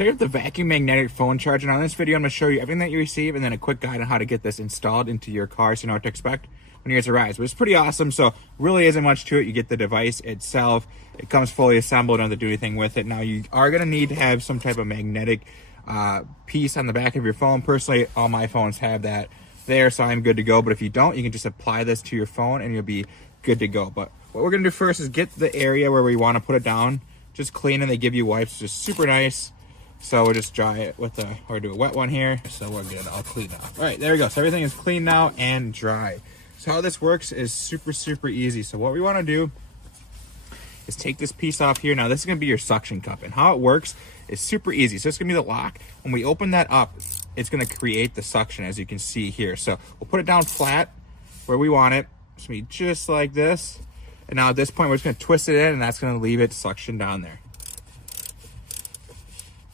So here's the vacuum magnetic phone charger. Now in this video, I'm gonna show you everything that you receive and then a quick guide on how to get this installed into your car so you know what to expect when you guys arrive. But it's pretty awesome. So really isn't much to it. You get the device itself. It comes fully assembled. Don't have to do anything with it. Now you are gonna need to have some type of magnetic piece on the back of your phone. Personally, all my phones have that there, so I'm good to go. But if you don't, you can just apply this to your phone and you'll be good to go. But what we're gonna do first is get the area where we want to put it down just clean, and they give you wipes, just super nice. So we'll just dry it with or do a wet one here. So we're good, all clean now. All right, there we go. So everything is clean now and dry. So how this works is super easy. So what we want to do is take this piece off here. Now this is going to be your suction cup, and how it works is super easy. So it's going to be the lock. When we open that up, it's going to create the suction, as you can see here. So we'll put it down flat where we want it. It's going to be just like this. And now at this point, we're just going to twist it in, and that's going to leave it suction down there.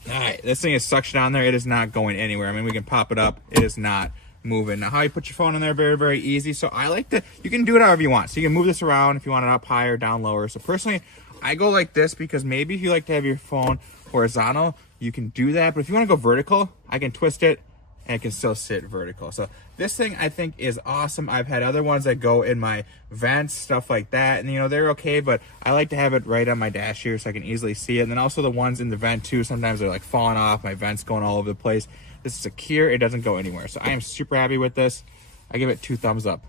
All right, this thing is suction on there. It is not going anywhere. I mean, we can pop it up. It is not moving. Now, how you put your phone in there, very easy. So I like to, you can do it however you want. So you can move this around if you want it up higher, down lower. So personally, I go like this because maybe if you like to have your phone horizontal, you can do that. But if you want to go vertical, I can twist it and it can still sit vertical. So this thing I think is awesome. I've had other ones that go in my vents, stuff like that, and you know, they're okay, but I like to have it right on my dash here so I can easily see it. And then also the ones in the vent too, sometimes they're like falling off, my vent's going all over the place. This is secure, it doesn't go anywhere. So I am super happy with this. I give it 2 thumbs up.